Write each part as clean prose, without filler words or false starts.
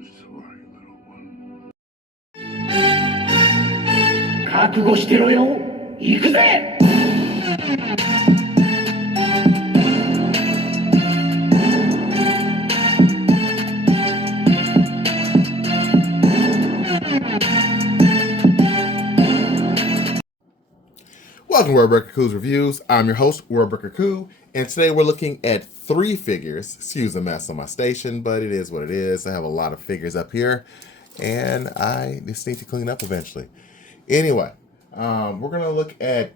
Sorry, little one. 覚悟してろよ。行くぜ。Welcome to Worldbreaker Coo's Reviews. I'm your host, Worldbreaker Coo, and today we're looking at 3 figures. Excuse the mess on my station, but it is what it is. I have a lot of figures up here, and I just need to clean up eventually. Anyway, we're going to look at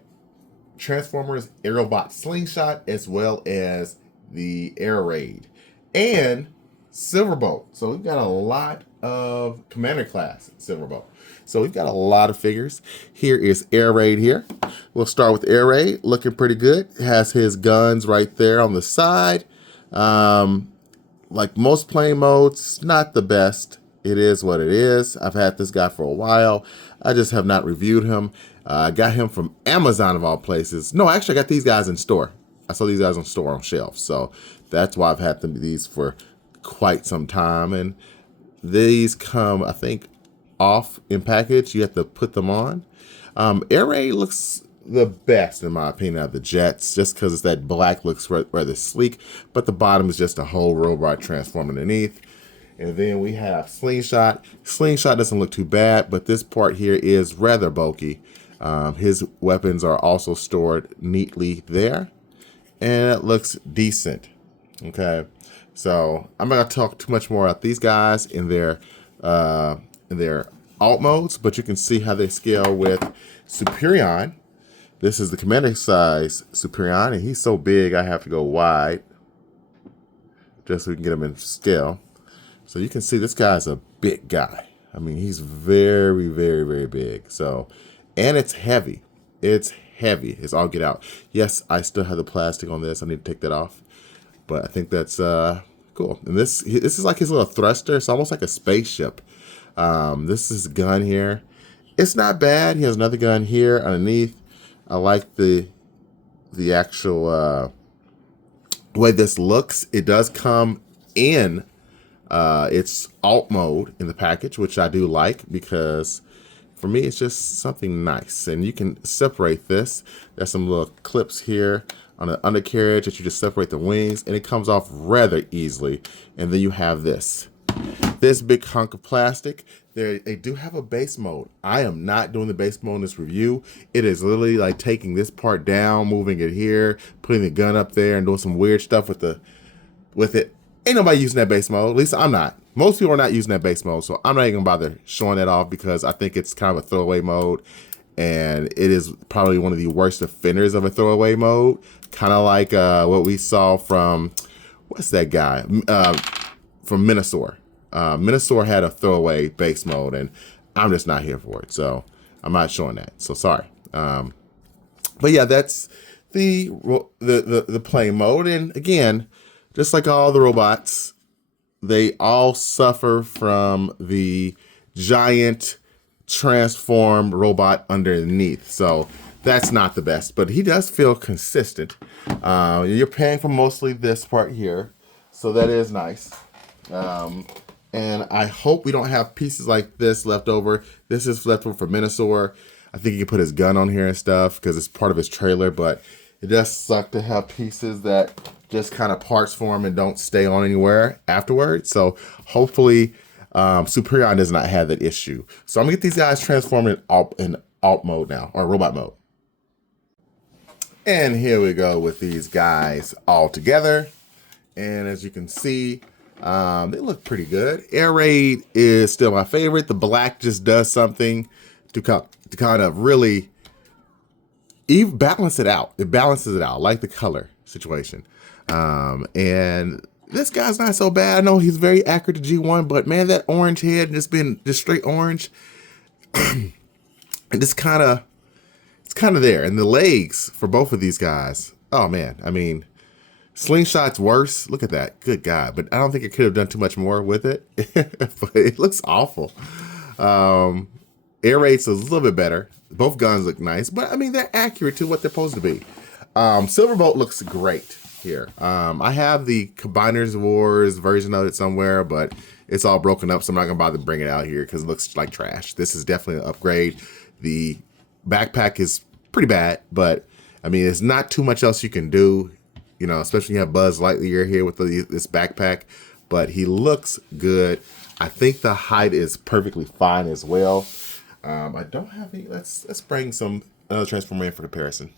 Transformers Aerobot Slingshot, as well as the Air Raid, and Silverbolt. So we've got a lot of Commander class Silverbolt. So we've got a lot of figures. Here is Air Raid here. We'll start with Air Raid, looking pretty good. Has his guns right there on the side. Like most plane modes, not the best. It is what it is. I've had this guy for a while. I just have not reviewed him. I got him from Amazon of all places. No, actually I got these guys in store. I saw these guys on store on shelves. So that's why I've had these for quite some time. And these come, I think, off in package. You have to put them on. Air Raid looks the best in my opinion out of the jets, just because it's that black looks rather sleek, but the bottom is just a whole robot transform underneath. And then we have Slingshot. Slingshot doesn't look too bad, but this part here is rather bulky. His weapons are also stored neatly there, and it looks decent. Okay, so I'm not gonna talk too much more about these guys in their alt modes, but you can see how they scale with Superion. This is the commander size Superion, and he's so big I have to go wide just so we can get him in scale. So you can see this guy's a big guy. I mean, he's very, very, very big. So, and it's heavy. It's heavy. It's all get out. Yes, I still have the plastic on this. I need to take that off, but I think that's cool. And this is like his little thruster. It's almost like a spaceship. This is his gun here. It's not bad. He has another gun here underneath. I like the actual way this looks. It does come in its alt mode in the package, which I do like because for me it's just something nice. And you can separate this. There's some little clips here on the undercarriage that you just separate the wings, and it comes off rather easily. And then you have this big hunk of plastic. They do have a base mode. I am not doing the base mode in this review. It is literally like taking this part down, moving it here, putting the gun up there, and doing some weird stuff with it. Ain't nobody using that base mode. At least I'm not. Most people are not using that base mode, so I'm not even gonna bother showing that off because I think it's kind of a throwaway mode, and it is probably one of the worst offenders of a throwaway mode. Kind of like what we saw from, what's that guy? From Minosaur. Minosaur had a throwaway base mode, and I'm just not here for it, so I'm not showing that. So sorry. But yeah, that's the plane mode, and again, just like all the robots, they all suffer from the giant transformed robot underneath. So that's not the best, but he does feel consistent. You're paying for mostly this part here, so that is nice. And I hope we don't have pieces like this left over. This is left over for Minosaur. I think he can put his gun on here and stuff because it's part of his trailer, but it does suck to have pieces that just kind of parts form and don't stay on anywhere afterwards. So hopefully Superion does not have that issue. So I'm gonna get these guys transformed in alt mode now, or robot mode. And here we go with these guys all together. And as you can see, they look pretty good. Air Raid is still my favorite. The black just does something to kind of really even balance it out. It balances it out. I like the color situation. And this guy's not so bad. I know he's very accurate to G1, but man, that orange head just being just straight orange, and it's kind of there. And the legs for both of these guys, oh man, I mean, Slingshot's worse. Look at that. Good God. But I don't think it could have done too much more with it. But it looks awful. Air Raid's a little bit better. Both guns look nice, but I mean, they're accurate to what they're supposed to be. Silverbolt looks great here. I have the Combiners Wars version of it somewhere, but It's all broken up, so I'm not gonna bother to bring it out here because it looks like trash. This is definitely an upgrade. The backpack is pretty bad, but I mean, there's not too much else you can do, you know, especially when you have Buzz Lightyear here with this backpack, but he looks good. I think the height is perfectly fine as well. I don't have any, let's bring some another Transformer in for comparison.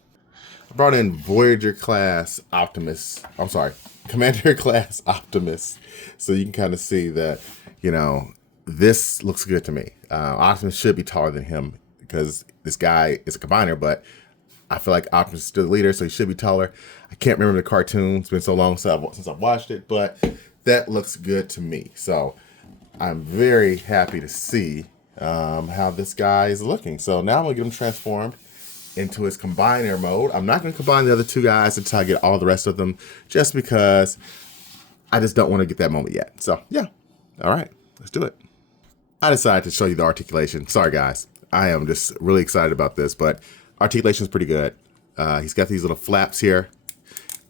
I brought in Voyager class Optimus. I'm sorry, Commander class Optimus. So you can kind of see that, you know, this looks good to me. Optimus should be taller than him because this guy is a combiner, but I feel like Optimus is still the leader, so he should be taller. I can't remember the cartoon. It's been so long since I've watched it, but that looks good to me. So I'm very happy to see how this guy is looking. So now I'm going to get him transformed into his combiner mode. I'm not going to combine the other two guys until I get all the rest of them, just because I just don't want to get that moment yet. So yeah, all right, let's do it. I decided to show you the articulation. Sorry guys, I am just really excited about this, but articulation is pretty good. He's got these little flaps here,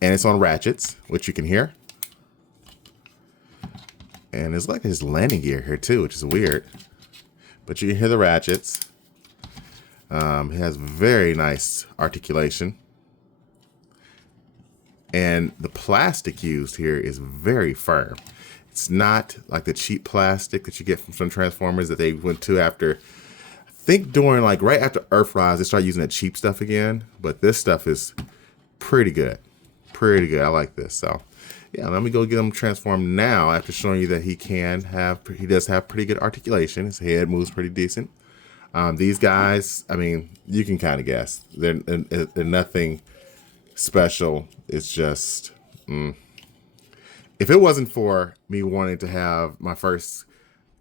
and it's on ratchets, which you can hear. And there's like his landing gear here too, which is weird. But you can hear the ratchets. It has very nice articulation. And the plastic used here is very firm. It's not like the cheap plastic that you get from some Transformers that they went to after, I think during like right after Earthrise, they started using that cheap stuff again. But this stuff is pretty good. Pretty good. I like this. So yeah, let me go get him transformed now after showing you that he does have pretty good articulation. His head moves pretty decent. These guys, I mean, you can kind of guess. They're nothing special. It's just, if it wasn't for me wanting to have my first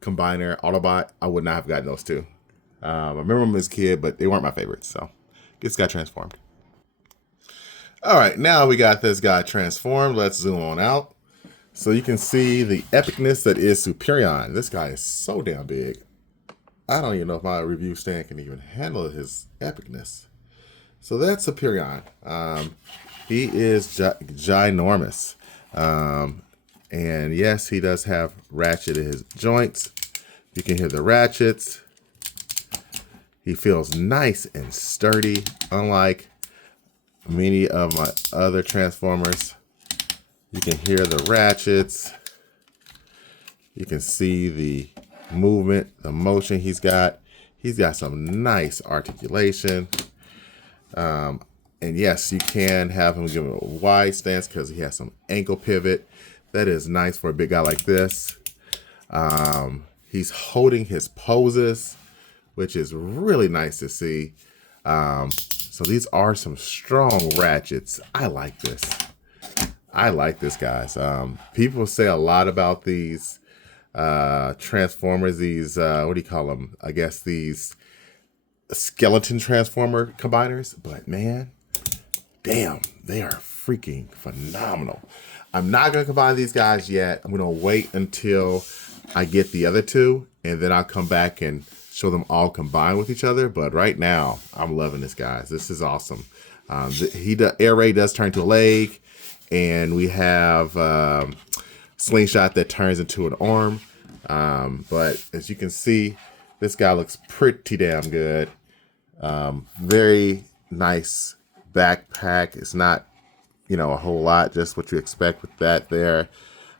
combiner Autobot, I would not have gotten those two. I remember them as a kid, but they weren't my favorites. So get this guy transformed. All right, now we got this guy transformed. Let's zoom on out so you can see the epicness that is Superion. This guy is so damn big. I don't even know if my review stand can even handle his epicness. So that's Superion. He is ginormous. And yes, he does have ratchet in his joints. You can hear the ratchets. He feels nice and sturdy, unlike many of my other Transformers. You can hear the ratchets. You can see the movement, the motion he's got. He's got some nice articulation. And yes, you can have him give him a wide stance because he has some ankle pivot. That is nice for a big guy like this. He's holding his poses, which is really nice to see. So these are some strong ratchets. I like this. I like this, guys. People say a lot about these Transformers, these, what do you call them? I guess these skeleton Transformer combiners. But man, damn, they are freaking phenomenal. I'm not going to combine these guys yet. I'm going to wait until I get the other two, and then I'll come back and show them all combined with each other. But right now, I'm loving this, guys. This is awesome. Air ray does turn to a leg, and we have slingshot that turns into an arm. But as you can see, this guy looks pretty damn good. Very nice backpack. It's not, you know, a whole lot, just what you expect with that there.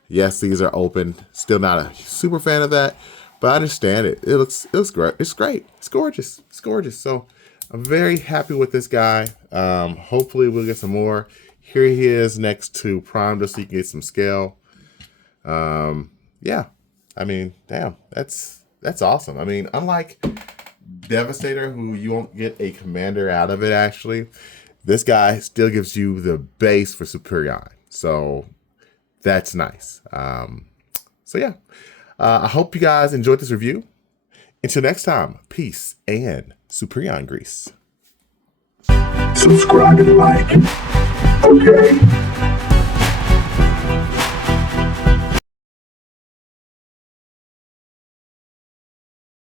Yes, these are open. Still not a super fan of that, but I understand it. It looks great. It's great. It's gorgeous. It's gorgeous. So I'm very happy with this guy. Hopefully we'll get some more. Here he is next to Prime, just so you can get some scale. Yeah, I mean, damn, that's awesome. I mean, unlike Devastator, who you won't get a commander out of it, actually, this guy still gives you the base for Superion. So that's nice. So yeah, I hope you guys enjoyed this review. Until next time, peace and Superion grease. Subscribe and like. Okay.